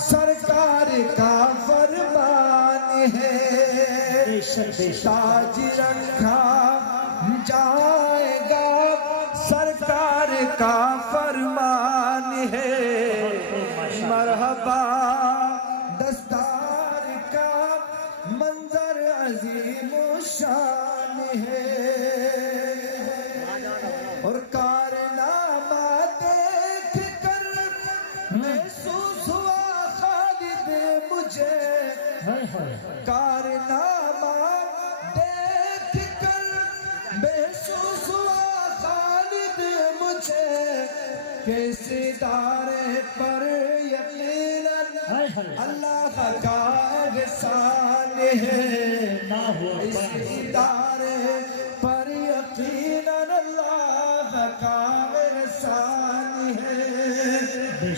سرکار کا فرمان ہے تاج رکھا جائے گا سرکار کا فرمان ہے مرحبا دستار کا منظر عظیم و شان ہے اور کارنامہ دیکھ کر محسوس ہوا خالد مجھے کارنامہ دیکھ کر محسوس ہوا خالد مجھے کہ ستارے پر یقیناً اللہ کا احسان ہے اس ستارے پر یقیناً اللہ کا احسان ہے